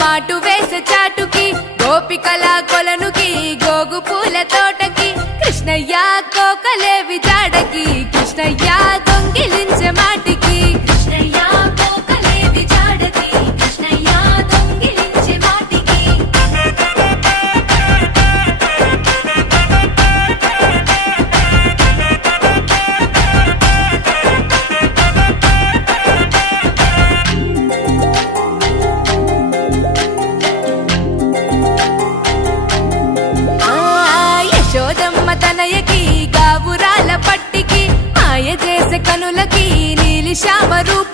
మాటు వేస చాటుకి గోపికలా కొలనుకి గోగు పూల తోటకి కృష్ణయ్య కో Говорю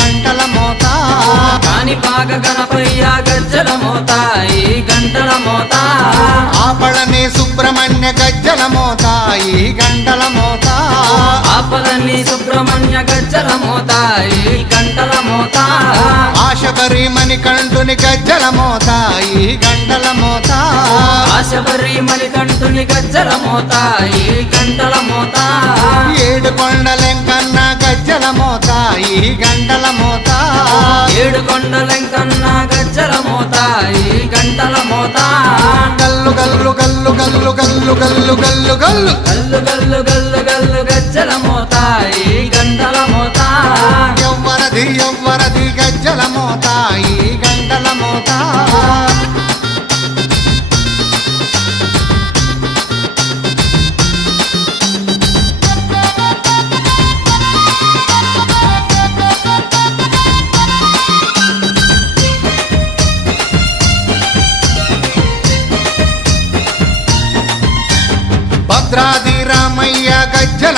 గంటల మోత. కాణిపాక గణపయ్య గజ్జల మోత. ఈ గంటల మోత. ఆపళని సుబ్రహ్మణ్య గజ్జల మోత. ఈ గంటల మోత. ఆపలన్ని సుబ్రహ్మణ్య గజ్జల మోత. ఈ గంటల మోత. ఆశబరి మణికంఠుని గజ్జల మోత ఈ గంటల మోత. ఆశబరి మణికంఠుని గజ్జల మోత ఈ గంటల మోత. ఏడు కొండలెంకన్న గజ్జల మోత ఈ గంటల మోత. ఏడు కొండలెంకన్న గజ్జల మోత ఈ గంటల మోత. గల్లు గల్లు గల్లు గల్లు గల్లు గల్లు గల్లు గల్లు. గల్లు గల్లు గల్లు గల్లు గజ్జల మోత ఈ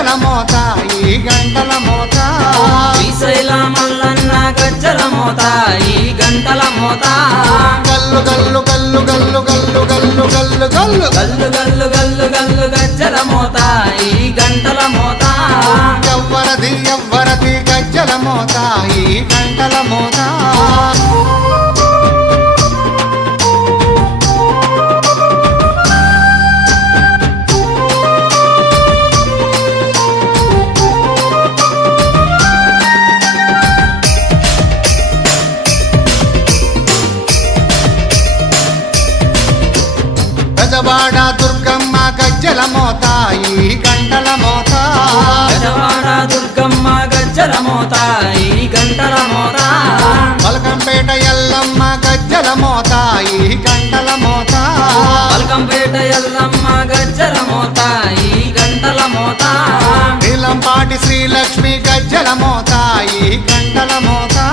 గజ్జల మోత ఈ గంటల మోత. శ్రీశైల మల్లన్న గజ్జల మోత ఈ గంటల మోత. గల్లు గల్లు గల్లు గల్లు గల్లు గల్లు గల్లు గల్లు. గల్లు గల్లు గల్లు గల్లు గజ్జల మోత ఈ గంటల మోత. ఎవ్వరది ఎవ్వరది గజ్జల మోత ఈ గంటల మోత. గజవాడ దుర్గమ్మ గజ్జల మోతాయి గంటల మోతా. గజవాడ దుర్గమ్మ గజ్జల మోతాయి గంటల మోతా. పలకంపేట ఎల్లమ్మ గజ్జల మోతాయి గంటల మోతా. పలకంపేట ఎల్లమ్మ గజ్జల మోతాయి గంటల మోతా. నీలంపాటి శ్రీలక్ష్మి గజ్జల మోతాయి గంటల మోతా.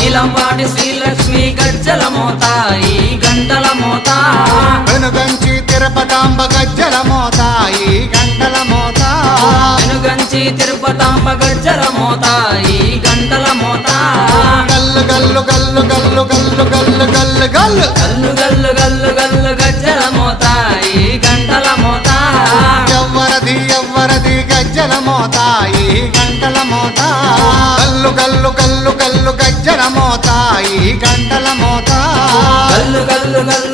నీలంపాటి శ్రీలక్ష్మి గజ్జల మోతాయి గంటల మోతాయి వెనుగంచి తిరుపతాంబ గజ్జల మోత ఈ గంటల మోత వెనుగంచి తిరుపతాంబ గజ్జల మోత ఈ గంటల మోత గల్లు గల్లు గల్లు గల్లు గల్లు గల్లు గల్లు గల్లు గల్లు గల్లు గల్లు గల్లు గజ్జల మోత ఈ గంటల మోత ఎవ్వరది ఎవ్వరది గజ్జల మోత ఈ గంటల మోత గల్లు గల్లు గల్లు గల్లు గజ్జల మోత ఈ గంటల మోత గల్లు గల్లు గల్లు